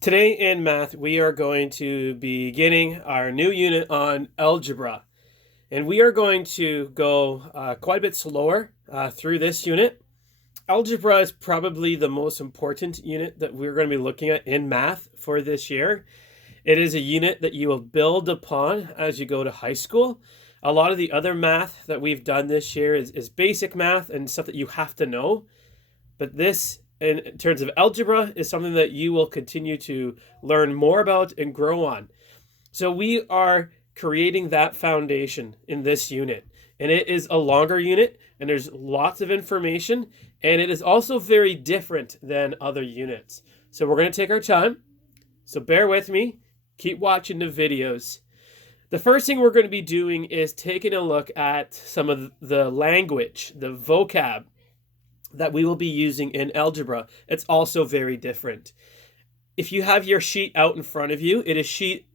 Today in math, we are going to be beginning our new unit on algebra. And we are going to go quite a bit slower through this unit. Algebra is probably the most important unit that we're going to be looking at in math for this year. It is a unit that you will build upon as you go to high school. A lot of the other math that we've done this year is basic math and stuff that you have to know. But this, in terms of algebra, is something that you will continue to learn more about and grow on. So we are creating that foundation in this unit. And it is a longer unit, and there's lots of information, and it is also very different than other units. So we're going to take our time. So bear with me. Keep watching the videos. The first thing we're going to be doing is taking a look at some of the language, the vocab that we will be using in algebra. It's also very different. If you have your sheet out in front of you, it is sheet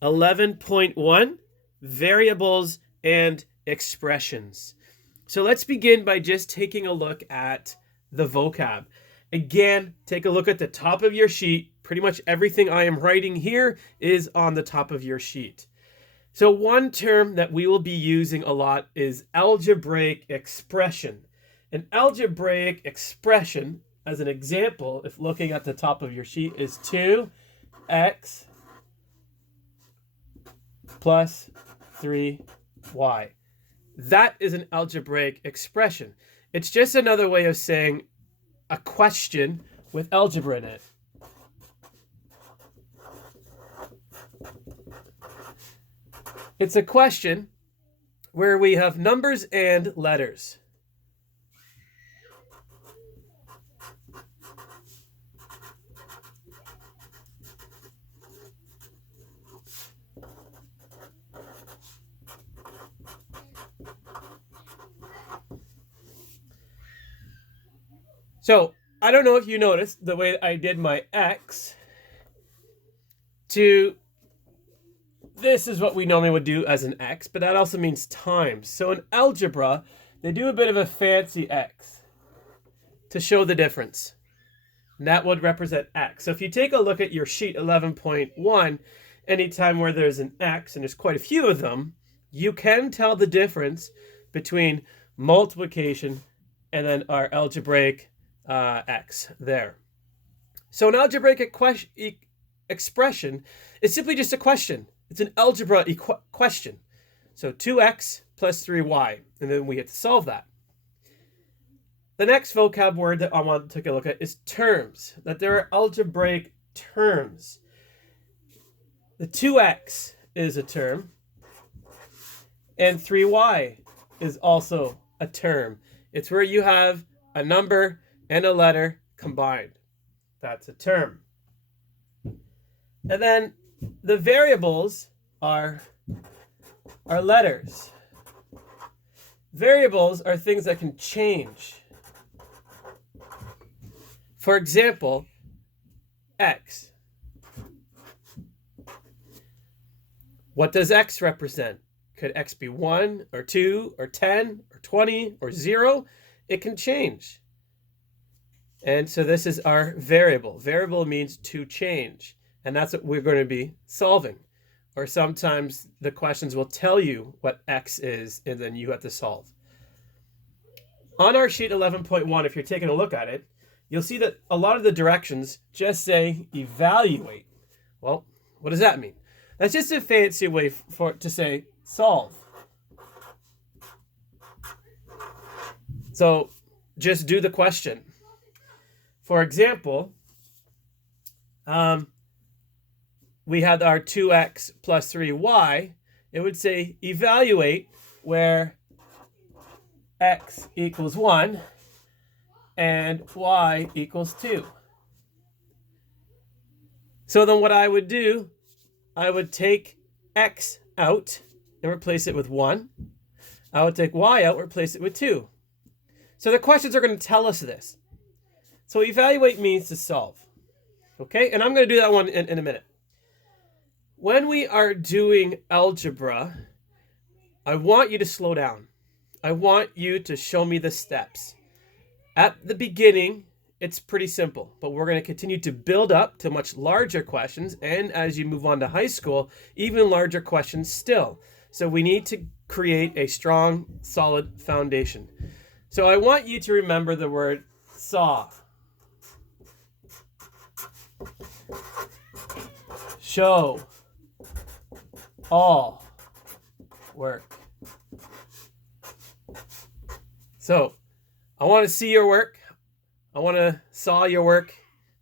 11.1, variables and expressions. So let's begin by just taking a look at the vocab. Again, take a look at the top of your sheet. Pretty much everything I am writing here is on the top of your sheet. So one term that we will be using a lot is algebraic expression. An algebraic expression, as an example, if looking at the top of your sheet, is 2x plus 3y. That is an algebraic expression. It's just another way of saying a question with algebra in it. It's a question where we have numbers and letters. So I don't know if you noticed the way I did my X to this is what we normally would do as an X, but that also means times. So in algebra, they do a bit of a fancy X to show the difference. And that would represent X. So if you take a look at your sheet 11.1, anytime where there's an X, and there's quite a few of them, you can tell the difference between multiplication and then our algebraic X there. So an algebraic expression is simply just a question. It's an algebra question. So 2x plus 3y, and then we get to solve that. The next vocab word that I want to take a look at is terms, that there are algebraic terms. The 2x is a term, and 3y is also a term. It's where you have a number and a letter combined. That's a term. And then the variables are letters. Variables are things that can change. For example, x. What does x represent? Could x be 1 or 2 or 10 or 20 or 0? It can change. And so this is our variable. Variable means to change. And that's what we're going to be solving. Or sometimes the questions will tell you what x is, and then you have to solve. On our sheet 11.1, if you're taking a look at it, you'll see that a lot of the directions just say evaluate. Well, what does that mean? That's just a fancy way to say solve. So just do the question. For example, we had our 2x plus 3y. It would say evaluate where x equals 1 and y equals 2. So then what I would do, I would take x out and replace it with 1. I would take y out and replace it with 2. So the questions are going to tell us this. So evaluate means to solve. Okay, and I'm going to do that one in a minute. When we are doing algebra, I want you to slow down. I want you to show me the steps. At the beginning, it's pretty simple, but we're going to continue to build up to much larger questions. And as you move on to high school, even larger questions still. So we need to create a strong, solid foundation. So I want you to remember the word saw. Show all work. So I want to see your work. I want to saw your work.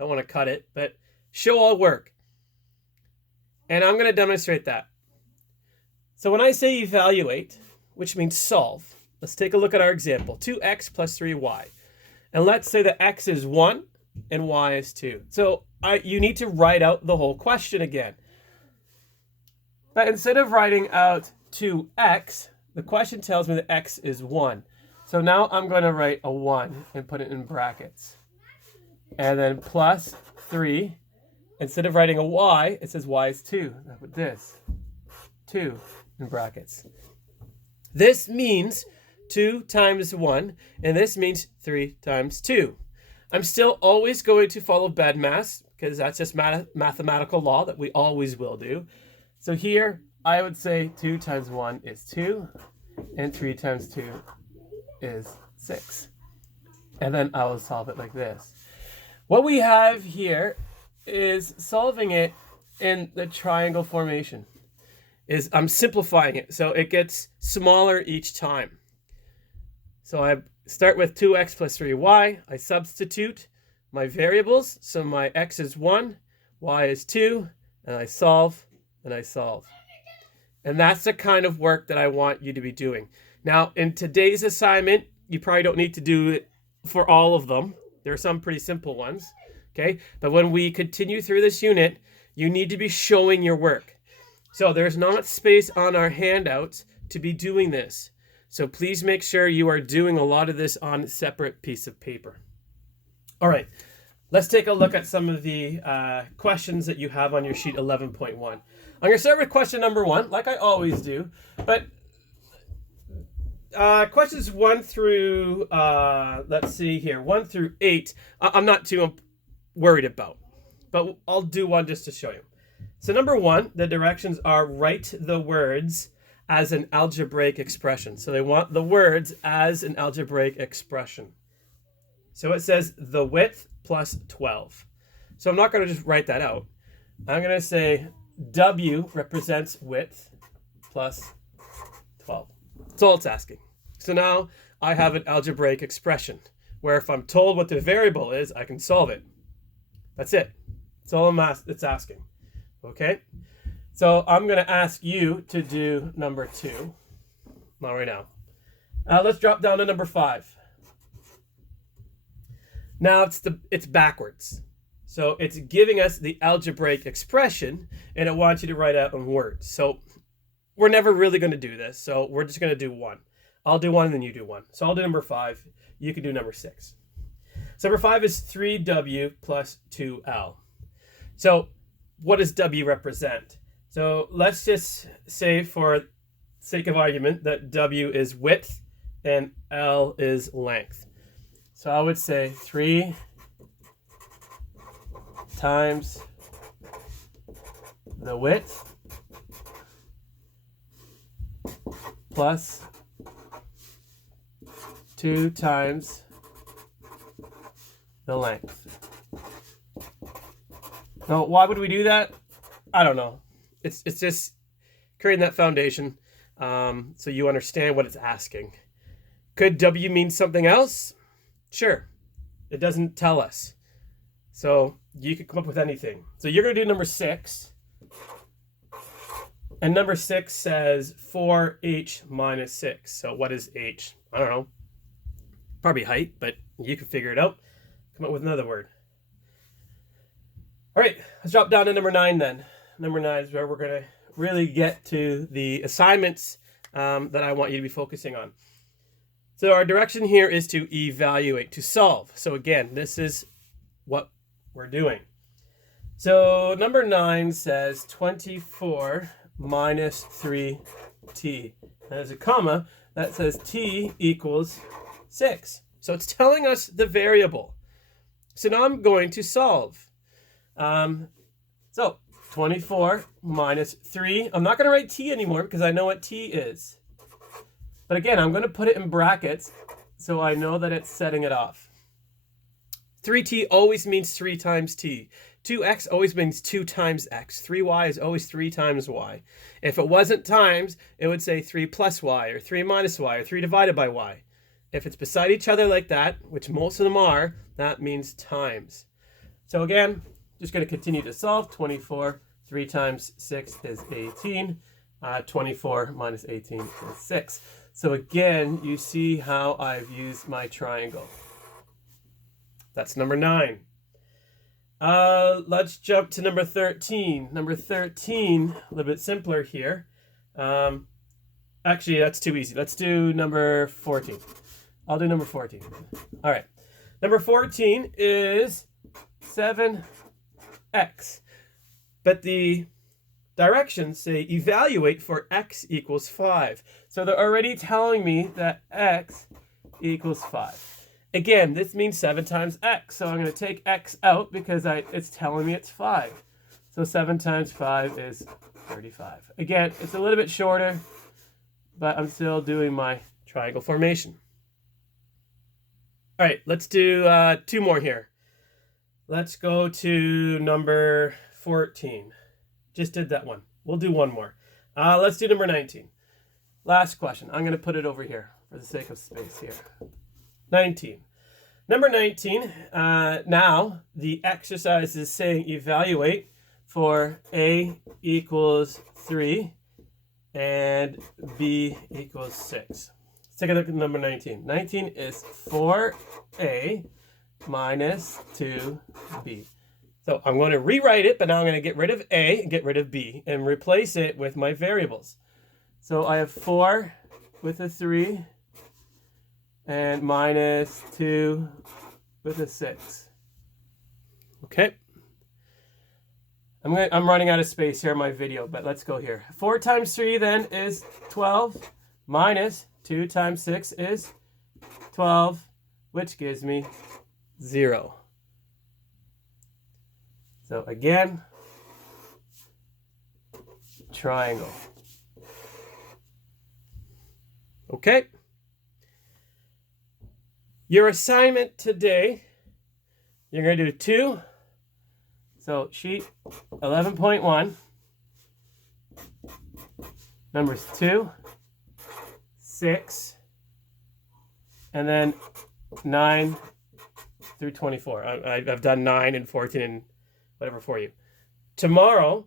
I want to cut it, but show all work. And I'm going to demonstrate that. So when I say evaluate, which means solve, let's take a look at our example. 2x plus 3y. And let's say that x is 1 and y is 2. So you need to write out the whole question again. But instead of writing out 2x, the question tells me that x is 1. So now I'm going to write a 1 and put it in brackets. And then plus 3. Instead of writing a y, it says y is 2. I put this, 2 in brackets. This means 2 times 1, and this means 3 times 2. I'm still always going to follow BEDMAS, because that's just mathematical law that we always will do. So here, I would say 2 times 1 is 2, and 3 times 2 is 6. And then I will solve it like this. What we have here is solving it in the triangle formation. I'm simplifying it, so it gets smaller each time. So I start with 2x plus 3y. I substitute my variables. So my x is 1, y is 2, and I solve, and I solve. And that's the kind of work that I want you to be doing. Now, in today's assignment, you probably don't need to do it for all of them. There are some pretty simple ones, okay? But when we continue through this unit, you need to be showing your work. So there's not space on our handouts to be doing this. So please make sure you are doing a lot of this on a separate piece of paper. All right, let's take a look at some of the questions that you have on your sheet 11.1. I'm going to start with question number 1, like I always do. But questions 1 through, let's see here, 1 through 8, I'm not too worried about. But I'll do one just to show you. So number 1, the directions are write the words as an algebraic expression. So they want the words as an algebraic expression. So it says the width plus 12. So I'm not going to just write that out. I'm going to say W represents width plus 12. That's all it's asking. So now I have an algebraic expression where if I'm told what the variable is, I can solve it. That's it. That's all it's asking. Okay? So I'm going to ask you to do number 2. Not right now. Let's drop down to number 5. Now it's backwards. So it's giving us the algebraic expression, and it wants you to write out in words. So we're never really going to do this. So we're just going to do 1. I'll do 1 and then you do 1. So I'll do number 5. You can do number 6. So number 5 is 3w plus 2l. So what does w represent? So let's just say for sake of argument that w is width and l is length. So I would say 3 times the width plus 2 times the length. Now, why would we do that? I don't know. It's just creating that foundation so you understand what it's asking. Could W mean something else? Sure. It doesn't tell us. So you could come up with anything. So you're going to do number 6. And number 6 says 4h minus 6. So what is h? I don't know. Probably height, but you can figure it out. Come up with another word. All right, let's drop down to number 9 then. Number 9 is where we're going to really get to the assignments that I want you to be focusing on. So our direction here is to evaluate, to solve. So again, this is what we're doing. So number 9 says 24 minus 3t. There's a comma that says t equals 6. So it's telling us the variable. So now I'm going to solve. So 24 minus 3. I'm not going to write t anymore because I know what t is. But again, I'm going to put it in brackets so I know that it's setting it off. 3t always means 3 times t. 2x always means 2 times x. 3y is always 3 times y. If it wasn't times, it would say 3 plus y, or 3 minus y, or 3 divided by y. If it's beside each other like that, which most of them are, that means times. So again, just going to continue to solve. 24, 3 times 6 is 18. 24 minus 18 is 6. So again, you see how I've used my triangle. That's number 9. Let's jump to number 13. Number 13, a little bit simpler here. Actually, that's too easy. Let's do number 14. I'll do number 14. All right. Number 14 is 7x. But the directions say evaluate for x equals 5. So they're already telling me that x equals 5. Again, this means 7 times x. So I'm going to take x out because it's telling me it's 5. So 7 times 5 is 35. Again, it's a little bit shorter, but I'm still doing my triangle formation. All right, let's do 2 more here. Let's go to number 14. Just did that one. We'll do 1 more. Let's do number 19. Last question. I'm going to put it over here for the sake of space here. 19. Number 19, now the exercise is saying evaluate for a equals 3 and b equals 6. Let's take a look at number 19. 19 is 4a minus 2b. So I'm going to rewrite it, but now I'm going to get rid of a and get rid of b and replace it with my variables. So I have 4 with a 3 and minus 2 with a 6. Okay. I'm running out of space here in my video, but let's go here. 4 times 3 then is 12 minus 2 times 6 is 12, which gives me 0. So again, triangle. Okay. Your assignment today, you're going to do 2. So sheet 11.1, numbers 2, 6, and then 9 through 24. I've done 9 and 14 and whatever for you. Tomorrow,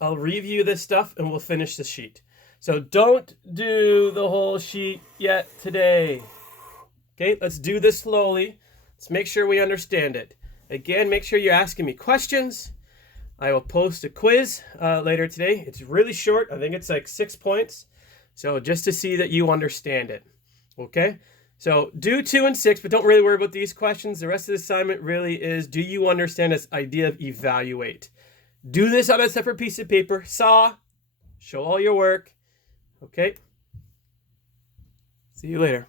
I'll review this stuff and we'll finish the sheet. So don't do the whole sheet yet today. Okay, let's do this slowly. Let's make sure we understand it. Again, make sure you're asking me questions. I will post a quiz later today. It's really short. I think it's like 6 points. So just to see that you understand it. Okay, so do 2 and 6, but don't really worry about these questions. The rest of the assignment really is, do you understand this idea of evaluate? Do this on a separate piece of paper. Saw. Show all your work. Okay. See you later.